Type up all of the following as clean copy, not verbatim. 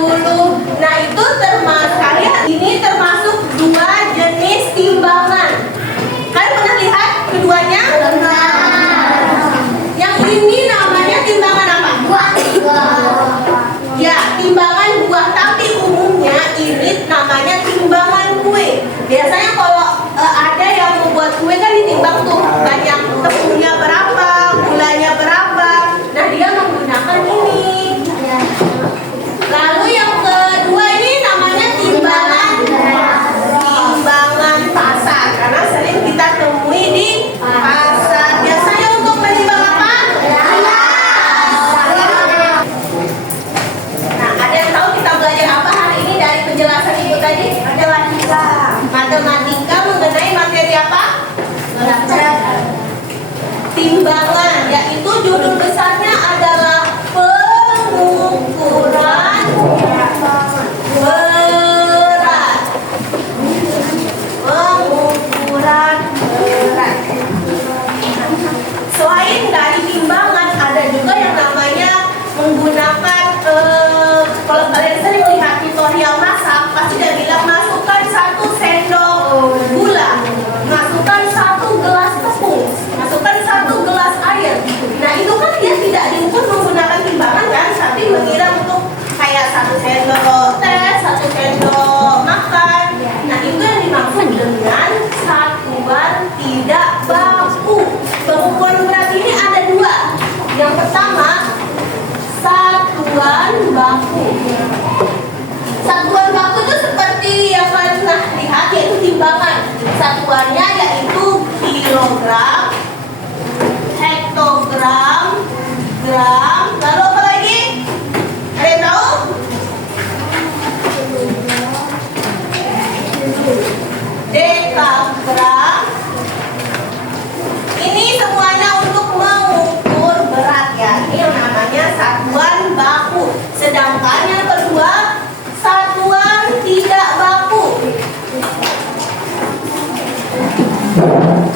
Nah, itu termasuk kalian ini termasuk dua jenis timbangan. Kalian pernah lihat keduanya? Yang ini namanya timbangan apa? Ya, timbangan buah. Tapi umumnya ini namanya timbangan kue. Biasanya kalau ada yang membuat kue kan ditimbang tuh banyak tepungnya berapa, gulanya berapa. Nah, dia menggunakan ini. Lalu yang kedua ini namanya timbangan pasar, karena sering kita temui di pasar. Biasanya untuk menimbang apa? Nah, ada yang tahu kita belajar apa hari ini dari penjelasan ibu tadi? Matematika mengenai materi apa? Timbangan, yaitu judul besarnya adalah pengukuran berat. Pengukuran berat. Selain dari timbangan, ada juga yang namanya menggunakan kalau kalian sering lihat tutorial masak, pasti dia bilang masukkan 1 sendok gula, masukkan 1 gelas tepung, masukkan 1 gelas air. Nah, itu kan dia tidak diukur menggunakan timbangan kan, tapi mengira untuk kayak 1 sendok teh, 1 sendok makan. Nah, itu yang dimaksud dengan satuan tidak baku. Pengukuran berat ini ada 2. Yang pertama, satuan baku. Satuan baku itu seperti yang kalian pernah lihat, yaitu timbangan. Satuannya yaitu kilogram, hektogram, gram, lalu apa lagi? Ada yang tahu? Dekagram. Ini semuanya untuk mengukur berat ya. Ini yang namanya satuan baku. Sedangkan yang kedua, satuan tidak baku.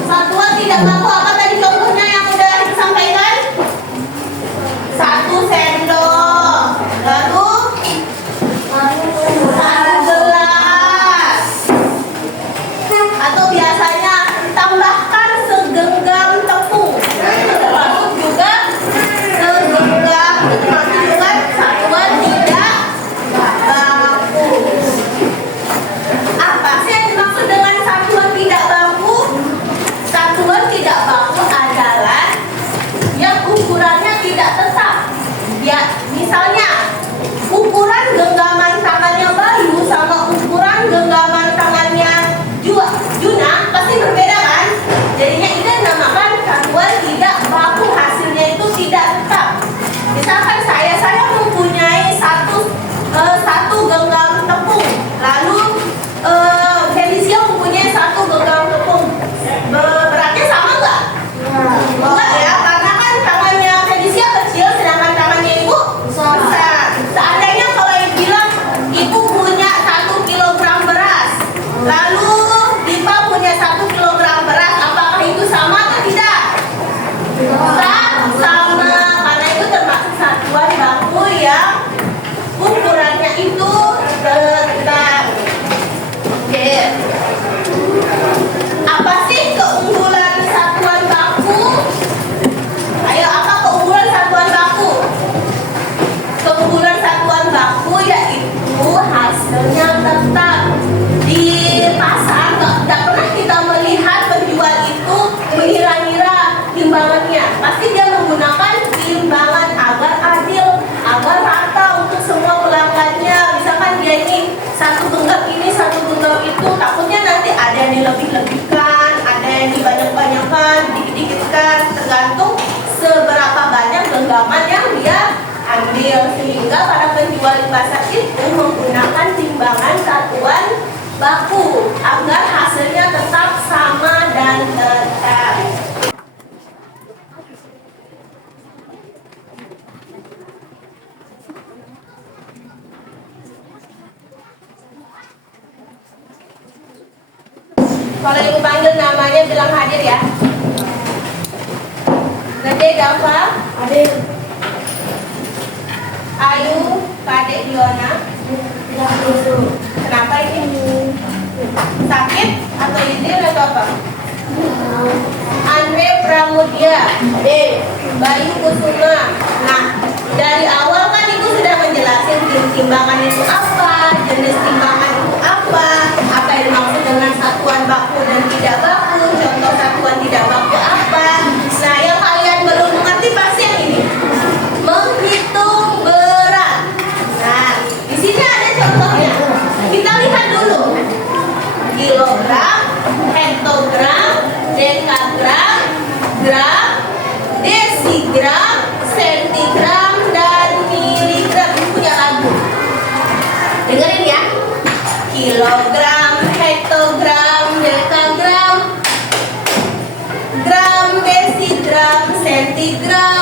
Satuan tidak baku apa tadi contohnya yang udah disampaikan? 1 sendok. Lalu 1 gelas. Atau biasanya tambahkan segenggam tepung. Nah, itu termasuk juga segenggam. Itu termasuk juga satuan tidak baku. Apa sih yang dimaksud dengan satuan tidak baku? Satuan tidak baku adalah yang ukurannya tidak tetap. Ya, misalnya ukuran genggaman tangannya Bayu sama ukuran genggaman tangannya Juna pasti berbeda kan? Jadinya itu dinamakan satuan tidak baku. Hasilnya itu tidak tetap. Misalkan saya mempunyai satu genggam tepung, lalu Felicia mempunyai 1 genggam tepung. Beratnya sama nggak? Enggak ya, karena kan tangannya Felicia kecil, sedangkan tangannya ibu besar. Seandainya kalau ibu bilang ibu punya 1 kilogram beras, lalu Dipa punya 1 kilogram beras, apakah itu sama atau tidak? Sama, karena itu termasuk satuan baku yang ukurannya itu tetap. Oke. Apa sih keunggulan satuan baku? Ayo, apa keunggulan satuan baku? Keunggulan satuan baku yaitu hasilnya tetap. Di pasar tidak pernah kita melihat penjual itu mengira-ngira timbangannya. Pasti dia menggunakan timbangan agar adil, agar rata untuk semua pelanggannya. Misalkan dia ini 1 genggam ini, 1 genggam itu, takutnya nanti ada yang dilebih-lebihkan, ada yang dibanyak-banyakan, dikit-dikitkan, tergantung seberapa banyak genggaman yang dia ambil. Sehingga para penjual di pasar itu menggunakan timbangan satuan baku agar hasilnya tetap sama dan tetap. Kalau ibu panggil namanya bilang hadir ya. Gede Gampang, Ayu, Kadek Diona, Kenapa ini? Sakit atau izin atau apa? Andre Pramudia. B. Bayu Kusuma. Nah, dari awal kan ibu sudah menjelaskan timbangan itu apa, jenis timbangan itu apa yang dimaksud dengan satuan baku dan tidak baku, contoh satuan tidak baku apa. Nah, yang kalian belum mengerti pasti yang ini, menghitung berat. Nah, di sini ada contohnya. Kita lihat dulu. Kilogram, hektogram, dekagram, gram, desigram, sentigram, dan miligram. Ini punya lagu. Dengerin ya. Kilogram, hektogram, dekagram, gram, desigram, sentigram,